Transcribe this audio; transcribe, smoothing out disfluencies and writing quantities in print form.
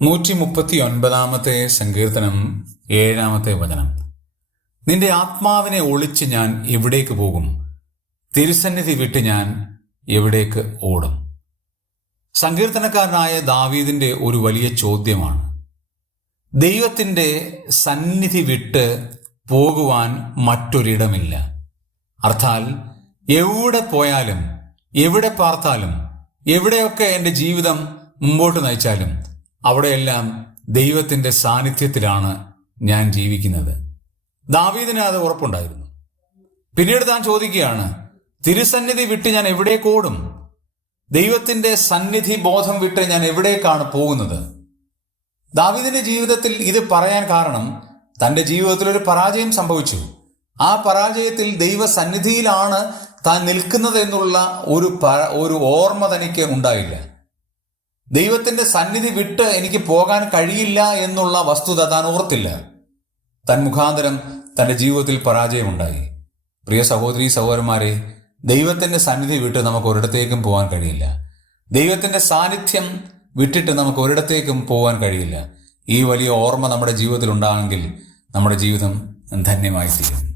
139 സങ്കീർത്തനം 7 വചനം. നിന്റെ ആത്മാവിനെ ഒളിച്ച് ഞാൻ എവിടേക്ക് പോകും? തിരുസന്നിധി വിട്ട് ഞാൻ എവിടേക്ക് ഓടും? സങ്കീർത്തനക്കാരനായ ദാവീദിന്റെ ഒരു വലിയ ചോദ്യമാണ്. ദൈവത്തിൻ്റെ സന്നിധി വിട്ട് പോകുവാൻ മറ്റൊരിടമില്ല. അർത്ഥാൽ എവിടെ പോയാലും, എവിടെ പാർത്താലും, എവിടെയൊക്കെ എൻ്റെ ജീവിതം മുമ്പോട്ട് നയിച്ചാലും അവിടെയെല്ലാം ദൈവത്തിൻ്റെ സാന്നിധ്യത്തിലാണ് ഞാൻ ജീവിക്കുന്നത്. ദാവീദിന് അത് ഉറപ്പുണ്ടായിരുന്നു. പിന്നീട് താൻ ചോദിക്കുകയാണ്, തിരുസന്നിധി വിട്ട് ഞാൻ എവിടേക്ക് ഓടും? ദൈവത്തിൻ്റെ സന്നിധി ബോധം വിട്ട് ഞാൻ എവിടേക്കാണ് പോകുന്നത്? ദാവീദിന്റെ ജീവിതത്തിൽ ഇത് പറയാൻ കാരണം, തൻ്റെ ജീവിതത്തിൽ ഒരു പരാജയം സംഭവിച്ചു. ആ പരാജയത്തിൽ ദൈവസന്നിധിയിലാണ് താൻ നിൽക്കുന്നത് എന്നുള്ള ഒരു ഓർമ്മ തനിക്ക് ഉണ്ടായില്ല. ദൈവത്തിന്റെ സന്നിധി വിട്ട് എനിക്ക് പോകാൻ കഴിയില്ല എന്നുള്ള വസ്തുത താൻ ഓർത്തില്ല. തൻ മുഖാന്തരം തൻ്റെ ജീവിതത്തിൽ പരാജയമുണ്ടായി. പ്രിയ സഹോദരീ സഹോദരന്മാരെ, ദൈവത്തിന്റെ സന്നിധി വിട്ട് നമുക്ക് ഒരിടത്തേക്കും പോകാൻ കഴിയില്ല. ദൈവത്തിന്റെ സാന്നിധ്യം വിട്ടിട്ട് നമുക്ക് ഒരിടത്തേക്കും പോകാൻ കഴിയില്ല. ഈ വലിയ ഓർമ്മ നമ്മുടെ ജീവിതത്തിൽ ഉണ്ടാണെങ്കിൽ നമ്മുടെ ജീവിതം ധന്യമായി തീരും.